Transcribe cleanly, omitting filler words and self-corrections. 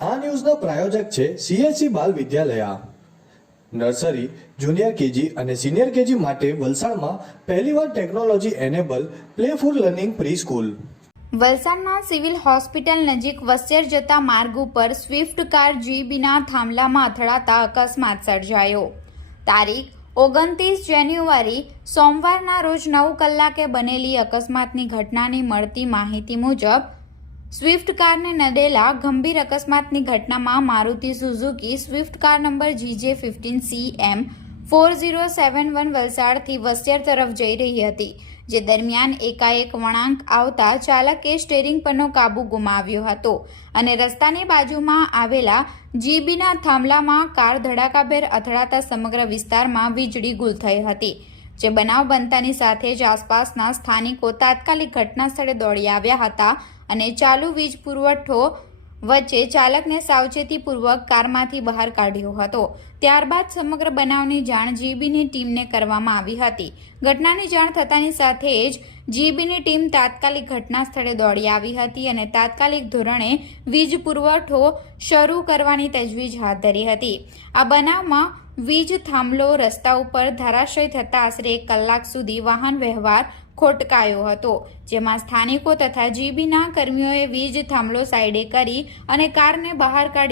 આ ન્યૂઝના પ્રાયોજક છે CSC બાલ વિદ્યાલયા. નર્સરી, જુનિયર કેજી અને સિનિયર કેજી માટે વલસાડમાં પહેલીવાર technology enable playful learning pre school. વલસાડના સિવિલ હોસ્પિટલ નજીક વસિયર જતા માર્ગ ઉપર સ્વિફ્ટ કાર જીબીના થાંભલામાં અથડાતા અકસ્માત સર્જાયો. તારીખ 29 જાન્યુઆરી સોમવારના રોજ 9 કલાકે બનેલી અકસ્માતની ઘટનાની મળતી માહિતી મુજબ સ્વિફ્ટ કારને નડેલા ગંભીર અકસ્માતની ઘટનામાં Maruti Suzuki Swift car number GJ15CM 4071 વલસાડથી વસિયર તરફ જઈ રહી હતી, જે દરમિયાન એકાએક વળાંક આવતા ચાલકે સ્ટીયરિંગ પરનો કાબુ ગુમાવ્યો હતો અને રસ્તાની બાજુમાં આવેલા જીબીના થાંભલામાં કાર ધડાકાભેર અથડાતા સમગ્ર વિસ્તારમાં વીજળી ગુલ થઈ હતી. જે બનાવ બનતાની સાથે જ આસપાસના સ્થાનિકો તાત્કાલિક ઘટના સ્થળે દોડી આવ્યા હતા અને ચાલુ વીજ પુરવઠો વચ્ચે ચાલકને સાવચેતીપૂર્વક કારમાંથી બહાર કાઢ્યો હતો. ત્યારબાદ સમગ્ર બનાવની જાણ જીબીની ટીમને કરવામાં આવી હતી. ઘટનાની જાણ થતાની સાથે જ જીબીની ટીમ તાત્કાલિક ઘટના સ્થળે દોડી આવી હતી અને તાત્કાલિક ધોરણે વીજ પુરવઠો શરૂ કરવાની તજવીજ હાથ ધરી હતી. આ બનાવમાં વીજ થાંભલો રસ્તા ઉપર ધરાશય થતા આશરે 1 કલાક સુધી વાહન વ્યવહાર ખોટકાયો હતો, જેમાં સ્થાનિકો તથા જીબીના કર્મીઓએ વીજ થાંભલો સાઈડે કરી અને કારને બહાર કાઢી